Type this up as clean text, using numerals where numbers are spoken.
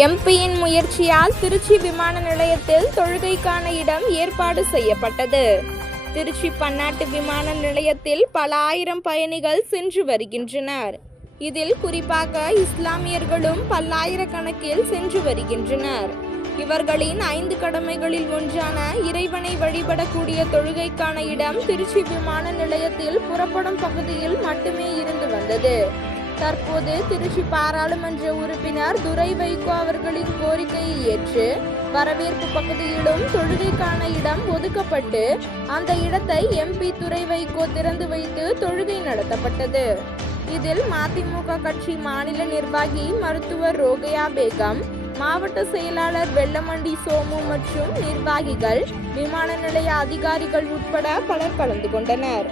எம்பியின் முயற்சியால் திருச்சி விமான நிலையத்தில் தொழுகைக்கான இடம் ஏற்பாடு செய்யப்பட்டது. திருச்சி பன்னாட்டு விமான நிலையத்தில் பல ஆயிரம் பயணிகள் சென்று வருகின்றனர். இதில் குறிப்பாக இஸ்லாமியர்களும் பல்லாயிரக்கணக்கில் சென்று வருகின்றனர். இவர்களின் 5 கடமைகளில் ஒன்றான இறைவனை வழிபடக்கூடிய தொழுகைக்கான இடம் திருச்சி விமான நிலையத்தில் புறப்படும் பகுதியில் மட்டுமே இருந்து வந்தது. தற்போது திருச்சி பாராளுமன்ற உறுப்பினர் துரை வைகோ அவர்களின் கோரிக்கையை ஏற்று வரவேற்பு பகுதியிலும் தொழுகைக்கான இடம் ஒதுக்கப்பட்டு அந்த இடத்தை எம்பி துரை வைகோ திறந்து வைத்து தொழுகை நடத்தப்பட்டது. இதில் மதிமுக கட்சி மாநில நிர்வாகி மருத்துவர் ரோகையா பேகம், மாவட்ட செயலாளர் வெள்ளமண்டி சோமு மற்றும் நிர்வாகிகள், விமான நிலைய அதிகாரிகள் உட்பட பலர் கலந்து கொண்டனர்.